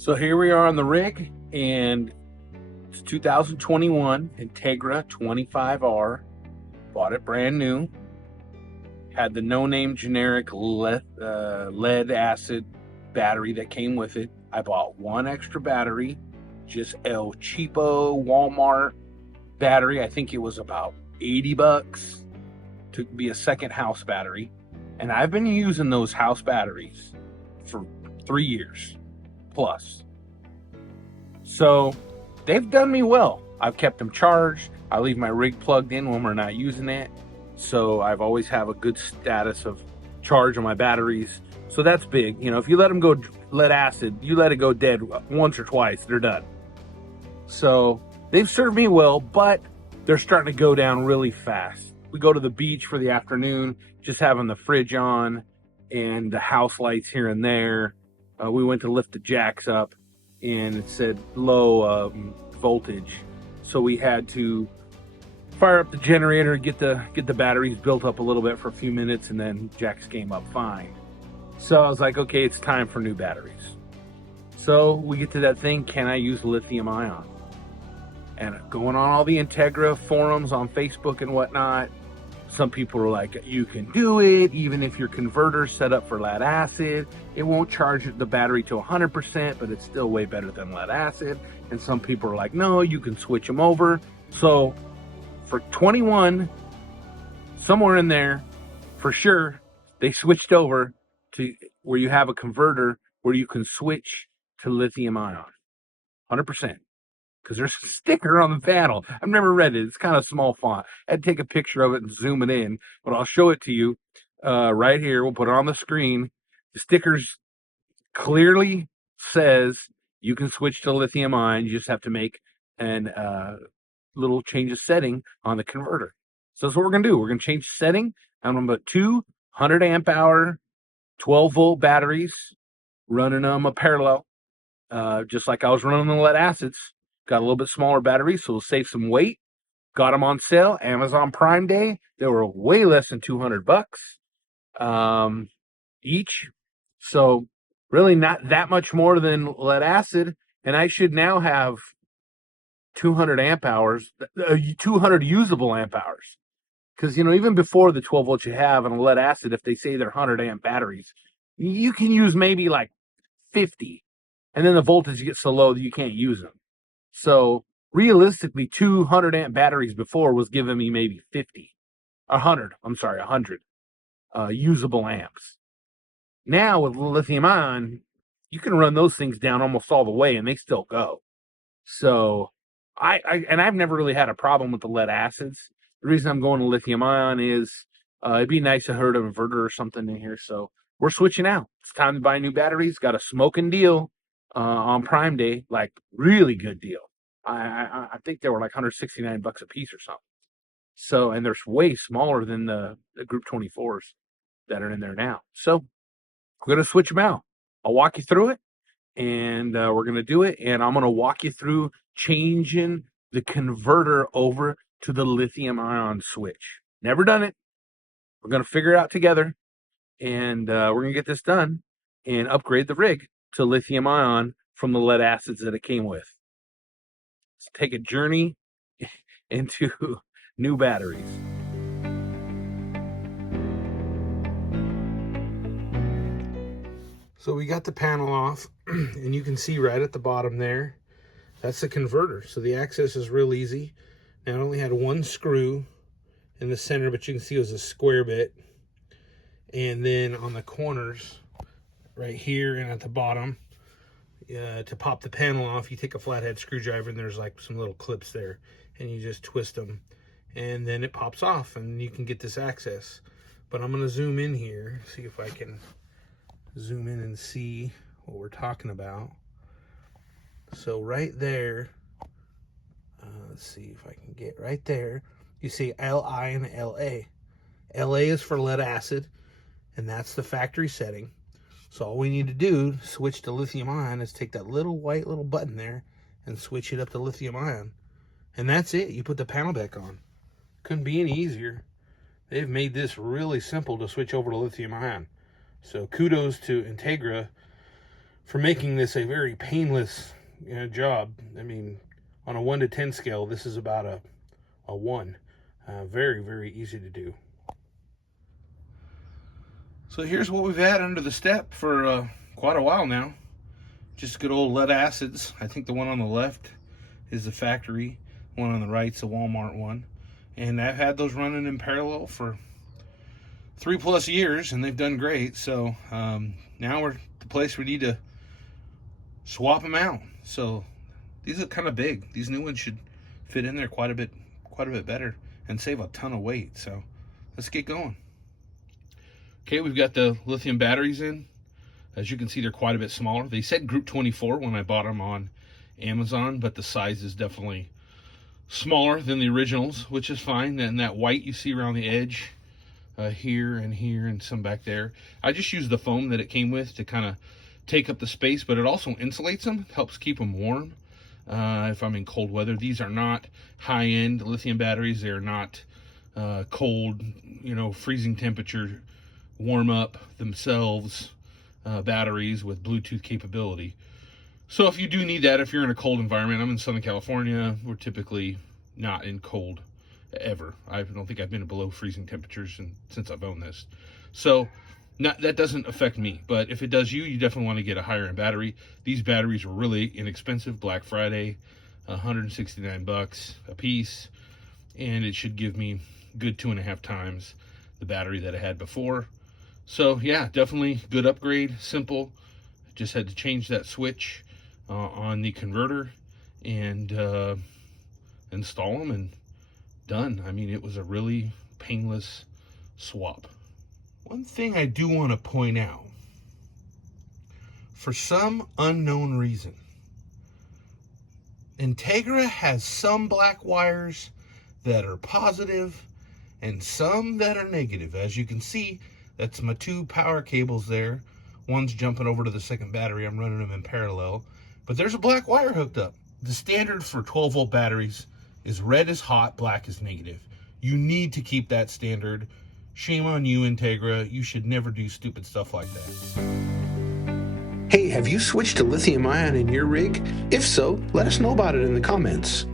So here we are on the rig, and it's 2021 Entegra 25R. Bought it brand new. Had the no-name generic lead acid battery that came with it. I bought one extra battery, just El Cheapo Walmart battery. I think it was about 80 bucks to be a second house battery. And I've been using those house batteries for 3 years plus. So they've done me well. I've kept them charged. I leave my rig plugged in when we're not using it. So I've always have a good status of charge on my batteries. So that's big. You know, if you let them go lead acid, you let it go dead once or twice, they're done. So they've served me well, but they're starting to go down really fast. We go to the beach for the afternoon, just having the fridge on and the house lights here and there. We went to lift the jacks up, and it said low voltage, so we had to fire up the generator, get the batteries built up a little bit for a few minutes, and then jacks came up fine. So I was like, okay, it's time for new batteries. So we get to that thing, can I use lithium ion? And going on all the Entegra forums on Facebook and whatnot, some people are like, you can do it, even if your converter's set up for lead acid. It won't charge the battery to 100%, but it's still way better than lead acid. And some people are like, no, you can switch them over. So for 21, somewhere in there, for sure, they switched over to where you have a converter where you can switch to lithium ion, 100%. Because there's a sticker on the panel. I've never read it. It's kind of small font. I had to take a picture of it and zoom it in, but I'll show it to you right here. We'll put it on the screen. The stickers clearly says you can switch to lithium ion. You just have to make an little change of setting on the converter. So that's what we're going to do. We're going to change the setting. I'm going to put two 100 amp hour, 12 volt batteries, running them a parallel, just like I was running the lead acids. Got a little bit smaller batteries, so we'll save some weight. Got them on sale, Amazon Prime Day. They were way less than 200 bucks each. So really not that much more than lead acid. And I should now have 200 amp hours, 200 usable amp hours. Because, you know, even before the 12 volts you have on a lead acid, if they say they're 100 amp batteries, you can use maybe like 50. And then the voltage gets so low that you can't use them. So realistically, 200 amp batteries before was giving me maybe 100 usable amps. Now with lithium ion, you can run those things down almost all the way and they still go. So I've never really had a problem with the lead acids. The reason I'm going to lithium ion is it'd be nice to hear an inverter or something in here. So we're switching out. It's time to buy new batteries. Got a smoking deal on Prime Day, like really good deal. I think they were like 169 bucks a piece or something. So, and they're way smaller than the Group 24s that are in there now. So we're going to switch them out. I'll walk you through it, and we're going to do it. And I'm going to walk you through changing the converter over to the lithium ion switch. Never done it. We're going to figure it out together, and we're going to get this done and upgrade the rig to lithium ion from the lead acids that it came with. Let's take a journey into new batteries. So we got the panel off, and you can see right at the bottom there, that's the converter. So the access is real easy. Now I only had one screw in the center, but you can see it was a square bit. And then on the corners, right here and at the bottom, to pop the panel off, you take a flathead screwdriver, and there's like some little clips there, and you just twist them, and then it pops off, and you can get this access. But I'm going to zoom in here, see if I can zoom in and see what we're talking about. So right there, let's see if I can get right there. You see LI and LA. LA is for lead acid, and that's the factory setting. So all we need to do to switch to lithium ion is take that little white little button there and switch it up to lithium ion. And that's it. You put the panel back on. Couldn't be any easier. They've made this really simple to switch over to lithium ion. So kudos to Entegra for making this a very painless job. I mean, on a 1 to 10 scale, this is about a 1. Very, very easy to do. So here's what we've had under the step for quite a while now. Just good old lead acids. I think the one on the left is the factory, one on the right's the Walmart one. And I've had those running in parallel for 3+ years, and they've done great. So now we're at the place we need to swap them out. So these are kind of big. These new ones should fit in there quite a bit better and save a ton of weight. So let's get going. Okay, we've got the lithium batteries in. As you can see, they're quite a bit smaller. They said group 24 when I bought them on Amazon, but the size is definitely smaller than the originals, which is fine. And that white you see around the edge, here and some back there, I just use the foam that it came with to kind of take up the space, but it also insulates them, helps keep them warm if I'm in cold weather. These are not high-end lithium batteries. They're not cold, freezing temperature, warm up themselves batteries with Bluetooth capability. So if you do need that, if you're in a cold environment, I'm in Southern California, we're typically not in cold ever. I don't think I've been below freezing temperatures since I've owned this. So that doesn't affect me, but if it does you definitely want to get a higher end battery. These batteries were really inexpensive. Black Friday, $169 a piece, and it should give me good 2.5 times the battery that I had before. So yeah, definitely good upgrade. Simple. Just had to change that switch on the converter and install them, and done. I mean, it was a really painless swap. One thing I do want to point out, for some unknown reason, Entegra has some black wires that are positive and some that are negative. As you can see, that's my 2 power cables there. One's jumping over to the second battery. I'm running them in parallel, but there's a black wire hooked up. The standard for 12-volt batteries is red is hot, black is negative. You need to keep that standard. Shame on you, Entegra. You should never do stupid stuff like that. Hey, have you switched to lithium ion in your rig? If so, let us know about it in the comments.